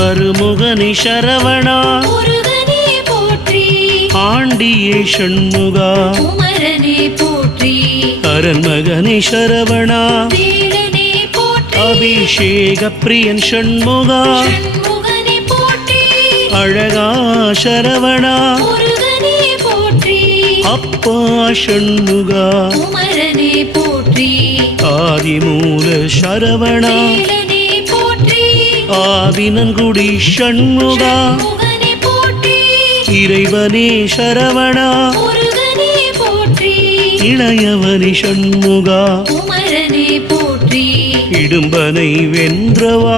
அருமுகனி சரவணா முருகனே போற்றி ஆண்டியே ஷண்முகா குமரனே போற்றி அரண்மகனி சரவணா வேலனே போற்றி அபிஷேக பிரியன் ஷண்முகா ஷண்முகனே போற்றி அழகா சரவணா முருகனே போற்றி அப்பா ஷண்முகா குமரனே போற்றி ஆதிமூல சரவணா வேலனே போற்றி ஆவினன்குடி ஷண்முகா ஷண்முகனே போற்றி இறைவனே சரவணா முருகனே போற்றி இளையவனி ஷண்முகா குமரனே போற்றி இடும்பனை வென்றவா